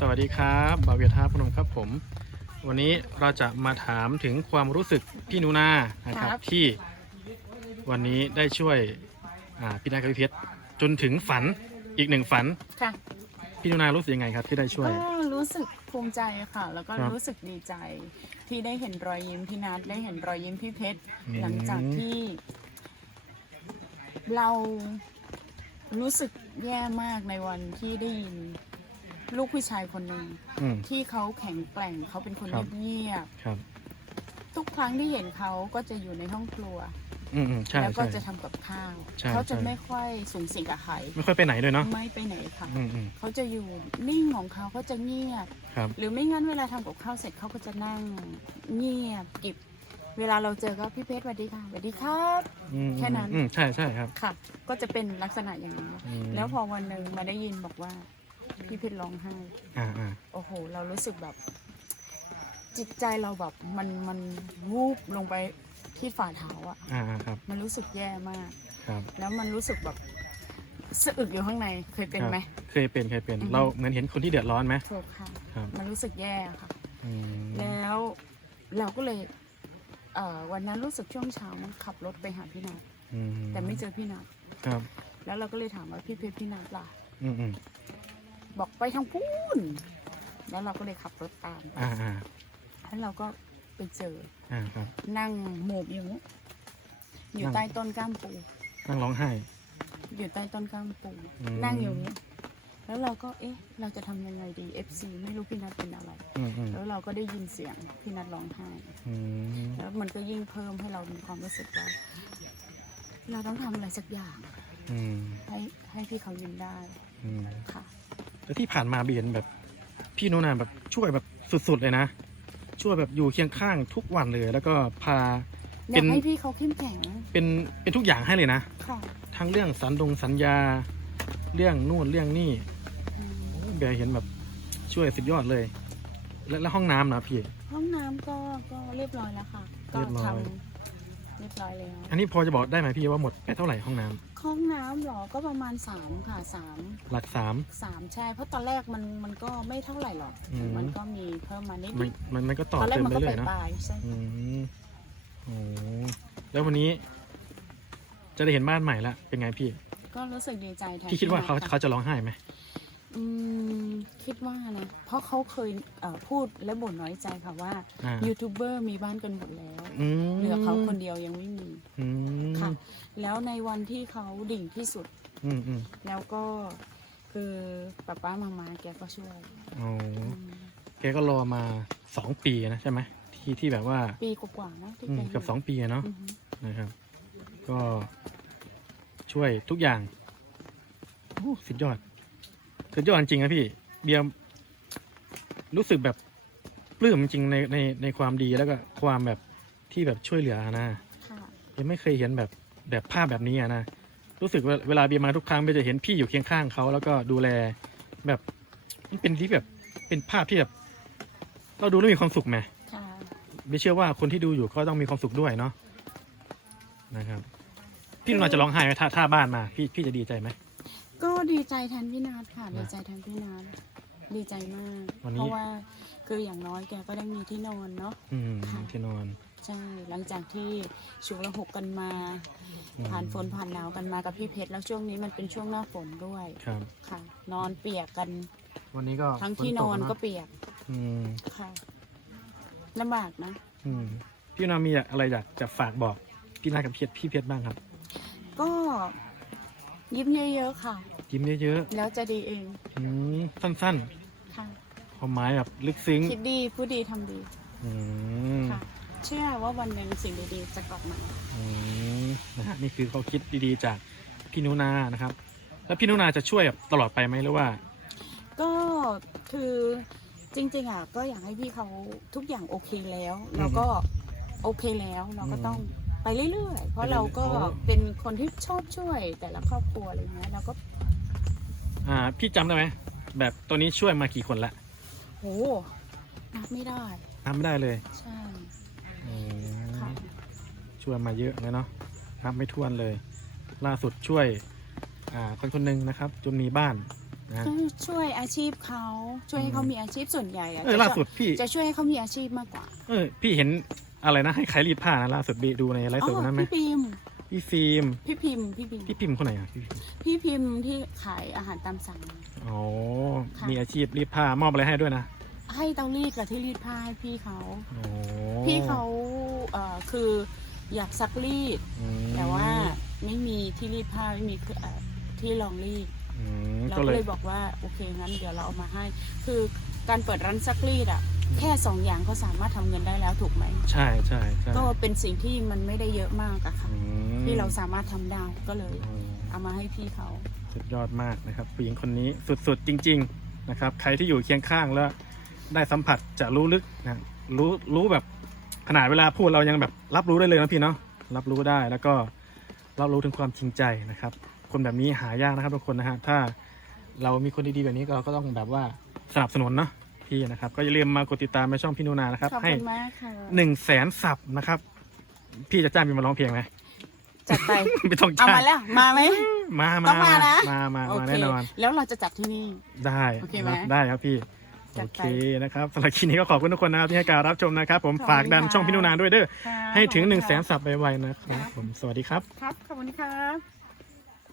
สวัสดีครับบาเวียท่าพนมครับผม วันนี้เราจะมาถามถึงความรู้สึกพี่หนูนานะครับครับ ที่วันนี้ได้ช่วยอ่าพี่นายกับพี่เพชรจนถึงฝันอีกหนึ่งฝันค่ะพี่หนูนารู้สึกยังไงครับ ที่ได้ช่วย ก็รู้สึกภูมิใจค่ะ แล้วก็ครับรู้สึกดีใจ ที่ได้เห็นรอยยิ้มพี่นัทได้เห็นรอยยิ้มพี่เพชรอืม หลังจากที่ เรารู้สึกแย่มากในวันที่ได้ยิน ลูกผู้ชายคนหนึ่งอืม ที่เขาแข็งแกร่งเขาเป็นคนครับ เงียบครับ ๆทุกครั้งที่เห็นเขาก็จะอยู่ในห้องครัว อืมอืมใช่แล้วก็ใช่ จะทำกับข้าวใช่เขาจะใช่ ไม่ค่อยสูงสิงกับใครไม่ค่อยไปไหนด้วยเนาะไม่ไปไหนค่ะ อืมอืมเขาจะอยู่นิ่งของเขาเขาจะเงียบ ครับหรือไม่งั้นเวลาทำกับข้าวเสร็จเขาก็จะนั่งเงียบกิบ เวลาเราเจอก็พี่เพชรสวัสดีค่ะสวัสดีครับ อืมแค่นั้น อืมใช่ใช่ครับค่ะ ก็จะเป็นลักษณะอย่างนี้ อืมแล้วพอวันหนึ่งมาได้ยินบอกว่า พี่เพชรร้องไห้ อ่าอ่าโอ้โห เรารู้สึกแบบ จิตใจเราแบบมันมันวูบลงไปที่ฝ่าเท้าอะอ่าอ่าครับมันรู้สึกแย่มาก ครับ แล้วมันรู้สึกแบบสะอึกอยู่ข้างในเคยเป็นไหม เคยเป็นเคยเป็น อือฮึ เราเหมือนเห็นคนที่เดือดร้อนไหมถูกค่ะ ครับมันรู้สึกแย่ค่ะ อืมแล้วเราก็เลยเอ่อวันนั้นรู้สึกช่วงเช้ามันขับรถไปหาพี่นาอืมแต่ไม่เจอพี่นาครับแล้วเราก็เลยถามว่าพี่เพชรพี่นาล่ะ อืมอืม บอกไปทางพูนแล้วเราก็เลยขับรถตามไปอ่าอ่าแล้วเราก็ไปเจอ อ่าครับ นั่งโหมบอยู่อยู่นั่ง ใต้ต้นก้ามปู นั่งร้องไห้ อยู่ใต้ต้นก้ามปู อืม นั่งอยู่นี้ แล้วเราก็เอ๊ะ เราจะทำยังไงดี FC ไม่รู้พี่นัทเป็นอะไร อืมอืมแล้วเราก็ได้ยินเสียงพี่นัทร้องไห้ อืมแล้วมันก็ยิ่งเพิ่มให้เรามีความรู้สึกว่า เราต้องทำอะไรสักอย่าง อืมให้ให้พี่เขายิ้มได้อืมค่ะ แล้วที่ผ่านมาเบียนแบบ พี่โนนาแบบช่วยแบบสุดๆเลยนะ ช่วยแบบอยู่เคียงข้างทุกวันเลย แล้วก็พา อเป็ยานกให้พี่เขาเข้มแข็งเป็นเป็นทุกอย่างให้เลยนะ ค่ะทั้งเรื่องสัญดงสัญญา เรื่องนู่นเรื่องนี่อืมโอ้เบียร์เห็นแบบช่วยสุดยอดเลย แล้วแล้วห้องน้ำนะพี่ ห้องน้ำก็ก็เรียบร้อยแล้วค่ะ ก็เรียบร้อยทำ เรียบร้อยแล้ว อันนี้พอจะบอกได้ไหมพี่ว่าหมดไปเท่าไหร่ห้องน้ำห้องน้ำเหรอ ก็ประมาณสามค่ะสามหลักสาม สามใช่ เพราะตอนแรกมันมันก็ไม่เท่าไหร่หรอก อืม มันก็มีเพิ่มมานิดมันนิดมันมันก็ต่อตอนแรกเติมมันไปก็เรื่ไปอยๆเนอะปลายๆใช่ อืมโอ้แล้ววันนี้ จะได้เห็นบ้านใหม่ละเป็นไงพี่ ก็รู้สึกดีใจแทนพี่คิดว่าเขานัทะเขาจะร้องไห้ไหม อืมคิดว่านะเพราะเขาเคยเอ่อพูดและบ่นน้อยใจค่ะว่าอ่ายูทูบเบอร์มีบ้านกันหมดแล้ว อืมเหลือเขาคนเดียวยังไม่มีอืมค่ะ แล้วในวันที่เขาดิ่งที่สุด อืมอืมแล้วก็คือป้าป้ามามาแกก็ช่วยอ๋ออืมแกก็รอมาสองปีนะใช่ไหมที่ที่แบบว่าปีกว่าๆนะที่อืแกมยู่เกับสองปีอะเนาะ อือฮึนะครับ ก็ช่วยทุกอย่างโอ้สุดยอด สุดยอดจริงๆนะพี่ เบียร์รู้สึกแบบปลื้มจริงๆในในในความดีแล้วก็ความแบบที่แบบช่วยเหลือนะค่ะยังไม่เคยเห็นแบบแบบภาพแบบนี้อะนะรู้สึกว่าเวลาเบียร์มาทุกครั้งเบียร์จะเห็นพี่อยู่เคียงข้างเขาแล้วก็ดูแลแบบมันเป็นที่แบบเป็นภาพที่แบบเราดูแล้วมีความสุขไหมค่ะเบียร์เชื่อว่าคนที่ดูอยู่ก็ต้องมีความสุขด้วยเนาะนะครับ พี่นุ่นจะร้องไห้ไหมถ้าถ้าบ้านมา พี่พี่จะดีใจไหม ก็ดีใจแทนพี่นาทค่ะนะดีใจแทนพี่นาทดีใจมาก วันนี้ เพราะว่าคืออย่างน้อยแกก็ได้มีที่นอนเนาะ อืมค่ะ ที่นอนใช่หลังจากที่ฉุกละหกกันมา อืมผ่านฝนผ่านหนาวกันมากับพี่เพชรแล้วช่วงนี้มันเป็นช่วงหน้าฝนด้วยครับ ค่ะ นอนเปียกกัน วันนี้ก็ทั้งที่นอนฝตก็เะเปียกอืมค่ะลำบากนะ อืมพี่นามีอะไรอยากจะฝากบอกพี่นากับพี่พี่เพชรบ้างครับ ก็ ยิ้มเยอะๆค่ะ ยิ้มเยอะแล้วจะดีเองๆอืมสั้นค่ะ ๆความหมายแบบลึกซึ้งคิดดีพูดดีทำดีอืมค่ะ เชื่อว่าวันหนึ่งสิ่งดีๆจะกลับมา อืมนะฮะนี่คือเขาคิดดีๆจากพี่นุนานะครับ แล้วพี่นุนาจะช่วยแบบตลอดไปไหมหรือว่า ก็คือจริงๆอะก็อยากให้พี่เขาทุกอย่างโอเคแล้วเราก็โอเคแล้วเราก็ต้องไป เรื่อยๆ เพราะเราก็เป็นคนที่ชอบช่วย แต่ละครอบครัวอะไรเงี้ยเราก็อ่าพี่จำได้ไหมแบบตัวนี้ช่วยมากี่คนละโหนับไม่ได้นับไม่ได้เลยใช่อืมค่ะช่วยมาเยอะเลยเนาะนับไม่ถ้วนเลย ล่าสุดช่วยอ่าคนคนหนึ่งนะครับจนมีบ้านนะฮะก็ช่วยอาชีพเขาช่วยให้อืมเขามีอาชีพส่วนใหญ่อะเออจะล่าสุดพี่จะช่วยให้เขามีอาชีพมากกว่า เออพี่เห็น อะไรนะให้ใครรีดผ้านะล่าสุดบีดูในไลฟ์สดวันนั้นไหมพี่พิมพ์พี่ฟิล์มพี่พิมพ์พี่พิมพ์พี่พิมพ์คนไหนอะพี่พี่พิมพ์ที่ขายอาหารตามสั่ง อ๋อ ค่ะ มีอาชีพรีดผ้ามอบอะไรให้ด้วยนะให้เตารีดกับที่รีดผ้าให้พี่เขาอ๋อพี่เขาเอ่อคืออยากซักรีด อืมแต่ว่าไม่มีที่รีดผ้าไม่มีคือเอ่อที่รองรีด อืมเราก็ก็เลยเลยบอกว่าโอเคงั้นเดี๋ยวเราเอามาให้ คือการเปิดร้านซักรีดอะ แค่สองอย่างก็สามารถทำเงินได้แล้วถูกไหม ใช่ใช่ใช่ก็เป็นสิ่งที่มันไม่ได้เยอะมากอะค่ะ อืมที่เราสามารถทำได้ก็เลย อืมเอามาให้พี่เขา สุดยอดมากนะครับผู้หญิงคนนี้สุดๆจริง ๆนะครับ ใครที่อยู่เคียงข้างแล้ว ได้สัมผัสจะรู้ลึกนะรู้รู้แบบขนาดเวลาพูดเรายังแบบรับรู้ได้เลยนะพี่เนาะรับรู้ได้แล้วก็รับรู้ถึงความจริงใจนะครับ คนแบบนี้หายากนะครับทุกคนนะฮะถ้าเรามีคนดีๆแบบนี้เราก็ต้องแบบว่าสนับสนุนเนาะ พี่นะครับ ก็อย่าลืมมากดติดตามในช่องพี่นูนานะครับ ขอบให้คุณมากค่ะหนึ่งแสนสับนะครับ พี่จะจ้างพี่มาร้องเพลงไหม จัดไป ไม่ต้องเอาจ้างมาแล้ว มาไหม มาต้มาองมานะ มามาโอมาเคแน่นอน แล้วเราจะจัดที่นี่ ได้โอเคไหมนะได้ครับพี่ จัโอดเคไปนะครับสำหรับคลิปนี้ก็ขอบคุณทุกคนนะครับที่ให้การรับชมนะครับ ผมขอบคุณฝากดันค่ะ ช่องพี่นุนาด้วยเด้อ ค่ะให้ถึงขอบ1นึ่คุงณแสนค่ะสับไวๆนะครับผม สวัสดีครับ ครับ ขอบคุณครับ